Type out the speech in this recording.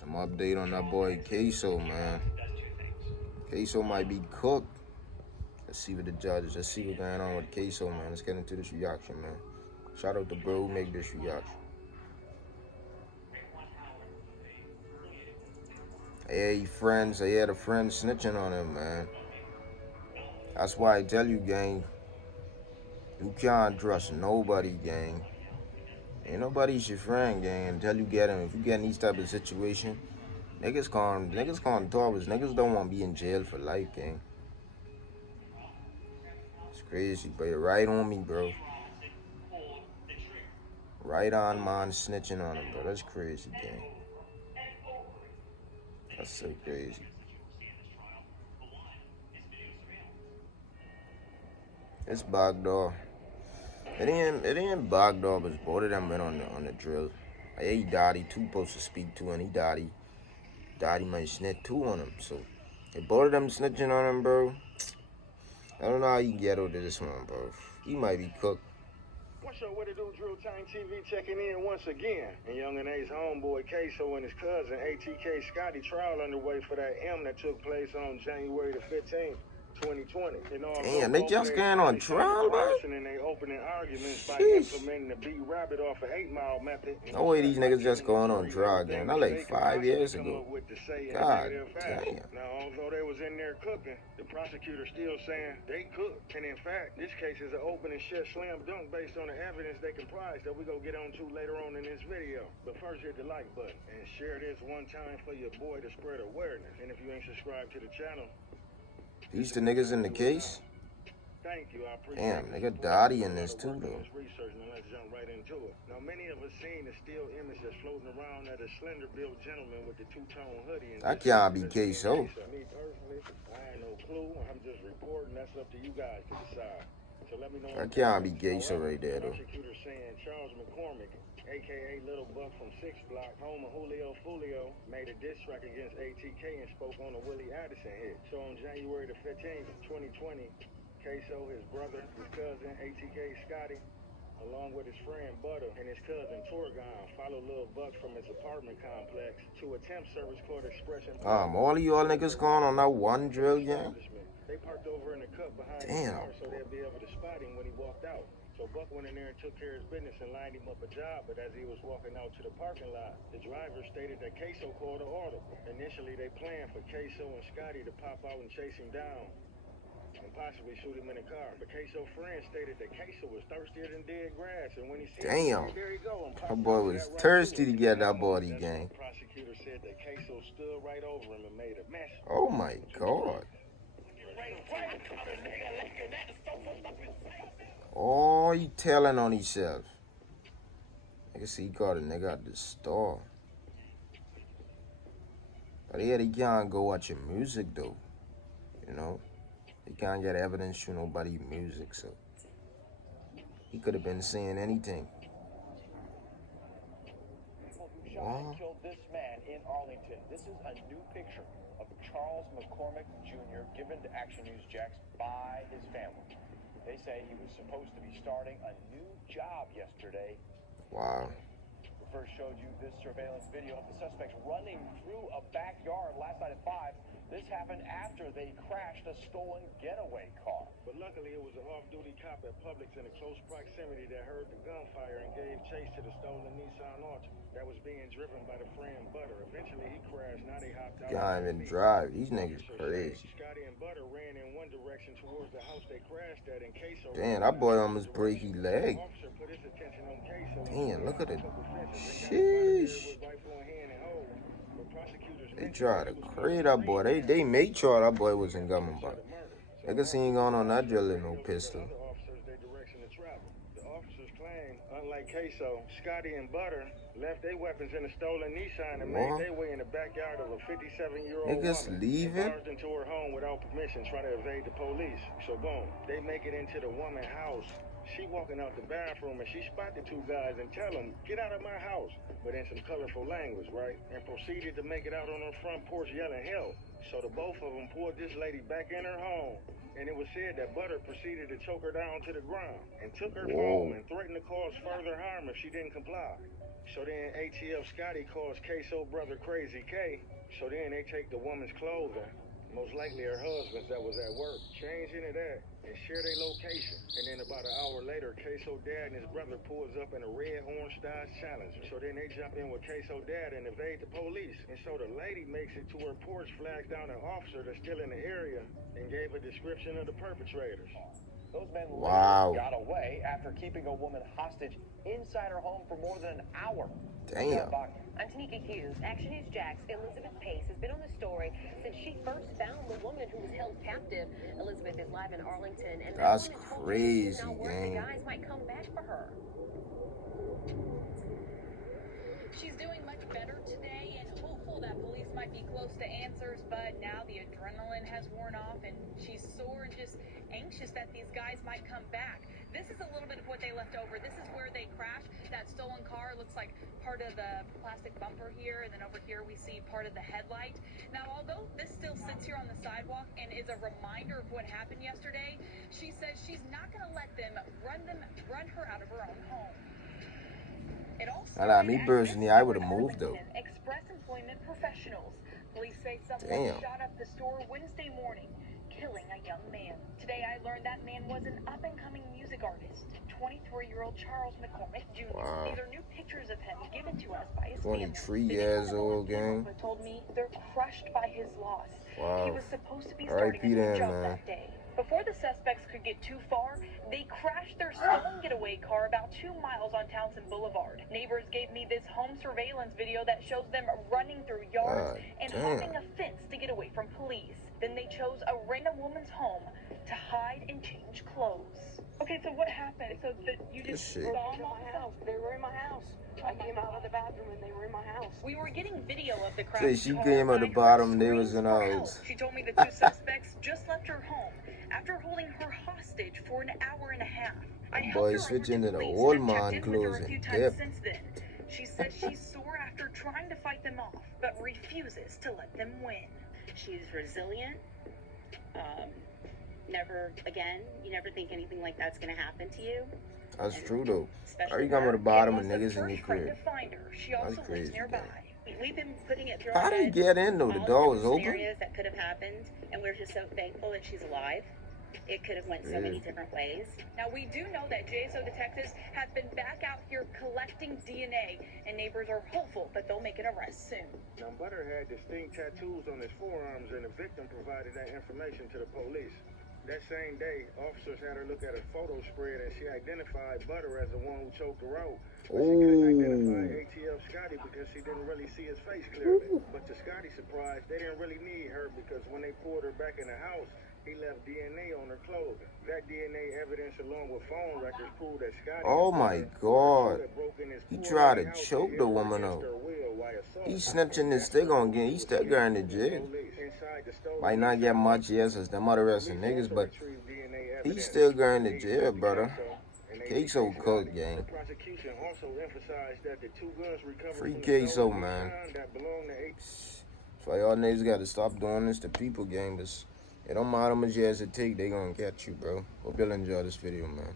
Some update on that boy Ksoo, man. Ksoo might be cooked. Let's see what the judges. Let's see what's going on with Ksoo, man. Let's get into this reaction, man. Shout out to bro who make this reaction. Hey, friends. He had a friend snitching on him, man. That's why I tell you, gang. You can't trust nobody, gang. Ain't nobody's your friend, gang, until you get him. If you get in these type of situation, niggas can't talk. Niggas don't want to be in jail for life, gang. It's crazy, but you're right on me, bro. Right on, man, snitching on him, bro. That's crazy, gang. That's so crazy. It's Baghdad. It ain't Baghdad, but both of them went on the drill. Like, he died. He too supposed to speak to, and he died. He might snitch too on him. So if both of them snitching on him, bro, I don't know how you get over this one, bro. He might be cooked. What's up, what it do? Drill Time TV checking in once again. And Young and A's homeboy Ksoo and his cousin ATK Scotty trial underway for that M that took place on January the 15th. 2020. Damn, they just getting on trial, bro. And they opening arguments by implementing the beat rabbit off an 8 Mile method. No way these niggas just going on trial again. Not like 5 years ago. God damn. Now, although they was in there cooking, the prosecutor still saying they cooked. And in fact, this case is an open and shut slam dunk based on the evidence they comprise that we gonna get on to later on in this video. But first, hit the like button and share this one time for your boy to spread awareness. And if you ain't subscribed to the channel, these the niggas in the case? Thank you, I appreciate damn, nigga Dottie in this too, though. Research, and let's jump right into it. Now, many of us seen the still image that's floating around of a slender-built gentleman with the two-tone hoodie. That can't be Ksoo. Me personally, I ain't no clue. I'm just reporting. That's up to you guys to decide. So let me know. That can't be Ksoo right there, though. Prosecutor saying Charles McCormick, a.k.a. Little Buck from 6 Block, home of Julio Fulio, made a diss track against ATK and spoke on a Willie Addison hit. So on January the 15th, 2020, Ksoo, his brother, his cousin, ATK Scotty, along with his friend Butter and his cousin Torgon, followed Lil Buck from his apartment complex to attempt service court expression. All of y'all niggas going on that one drill gang? They parked over in the cup behind the car so they'll be able to spot him when he walked out. So Buck went in there and took care of his business and lined him up a job, but as he was walking out to the parking lot, the driver stated that Ksoo called an audible. Initially, they planned for Ksoo and Scotty to pop out and chase him down and possibly shoot him in the car. But Ksoo friend stated that Ksoo was thirstier than dead grass, and when he seen him, there you go. That boy was thirsty to get that body gang. The prosecutor said that Ksoo stood right over him and made a mess. Oh my God. Oh, he telling on himself. I guess he caught a nigga at the store. But yeah, he can't go watch your music though. You know? He can't get evidence to nobody's music, so he could have been saying anything. Wow. Killed this man in Arlington. This is a new picture of Charles McCormick Jr. given to Action News Jax by his family. They say he was supposed to be starting a new job yesterday. Wow. We first showed you this surveillance video of the suspects running through a backyard last night at 5. This happened after they crashed a stolen getaway car. But luckily, it was an off-duty cop at Publix in a close proximity that heard the gunfire and gave chase to the stolen Nissan Altima that was being driven by the friend Butter. Eventually, he crashed. Now they hopped out. Can't even drive. These niggas crazy. Scotty and Butter ran in one direction towards the house they crashed at in Ksoo. Damn, that boy almost break his leg. Damn, look at it. Sheesh. They tried to create that boy. They made sure that boy was in government, but niggas ain't going on that drill with no pistol. The officers claim, unlike Ksoo, Scotty and Butter left their weapons in a stolen Nissan and made their way in the backyard of a 57-year-old niggas woman. leave it? Barged into her home without permission, trying to evade the police. So boom, they make it into the woman's house. She walking out the bathroom and she spot the two guys and tell them, "Get out of my house," but in some colorful language, right? And proceeded to make it out on her front porch yelling help. So the both of them pulled this lady back in her home and it was said that Butter proceeded to choke her down to the ground and took her Whoa. phone and threatened to cause further harm if she didn't comply. So then ATF Scotty calls Ksoo brother Crazy K. So then they take the woman's clothing, most likely her husband's that was at work, change into that, and share their location. And then about an hour later, Ksoo dad and his brother pulls up in a red orange Dodge Challenger. So then they jump in with Ksoo dad and evade the police. And so the lady makes it to her porch, flags down an officer that's still in the area, and gave a description of the perpetrators. Those men Wow. later got away after keeping a woman hostage inside her home for more than an hour. Damn. I'm Tanika Hughes. Action News Jack's Elizabeth Pace has been on the story since she first found the woman who was held captive. Elizabeth is live in Arlington, and That's that woman told crazy, her she's not worried gang. the guys might come back for her. She's doing much better today and hopeful that police might be close to answers, but now the adrenaline has worn off and she's sore and just anxious that these guys might come back. This is a little bit of what they left over. This is where they crashed. That stolen car looks like part of the plastic bumper here, and then over here we see part of the headlight. Now, although this still sits here on the sidewalk and is a reminder of what happened yesterday, she says she's not going to let them run her out of her own home. It all Me personally, I would have moved though. Express Employment Professionals. Police say someone Damn. shot up the store Wednesday morning, killing a young man. Today I learned that man was an up-and-coming music artist, 23-year-old Charles McCormick Jr. Wow. These are new pictures of him given to us by his 23 family. years old, gang. But told me they're crushed by his loss. Wow. He was supposed to be R.I.P. starting a new then, job man. that day. Before the suspects could get too far, they crashed their stolen getaway car about 2 miles on Townsend Boulevard. Neighbors gave me this home surveillance video that shows them running through yards and hopping a fence to get away from police. Then they chose a random woman's home to hide and change clothes. Okay, so what happened? So you just This shit. saw In them my house. They were in my house. I came out of the bathroom and they were in my house. We were getting video of the crowd. Say she came at the bottom, they was in our house. She told me the two suspects just left her home after holding her hostage for an hour and a half. I Boy, helped her switch over to into the police old and checked man in with her clothes a few and times dip. since then. She says she's sore after trying to fight them off, but refuses to let them win. She's resilient. You never think anything like that's gonna happen to you. That's true though. Especially How you come at the bottom of It was niggas the in your first friend crib? to find her. She That's also lives crazy, nearby. man. We've been putting it through How our did he heads, get in though? The all door the was different open? scenarios that could have happened, and we're just so thankful that she's alive. It could have went so many different ways. Now, we do know that JSO detectives have been back out here collecting DNA, and neighbors are hopeful that they'll make an arrest soon. Now, Butter had distinct tattoos on his forearms, and the victim provided that information to the police. That same day, officers had her look at a photo spread, and she identified Butter as the one who choked her out. But she couldn't identify ATF Scotty because she didn't really see his face clearly. But to Scotty's surprise, they didn't really need her because when they pulled her back in the house, he left DNA on her clothing. That DNA evidence, along with phone records, proved that Scotty. Oh my God. He tried to choke the woman out. He's snitching this, they gonna get, he's still going to jail. Might not get much yes as them other rest of niggas, but he's still going to jail, brother. Ksoo cooked, gang. Free Ksoo, man. So y'all niggas gotta stop doing this to people, gang. This, it don't matter how much ass it take, they gonna catch you, bro. Hope y'all enjoy this video, man.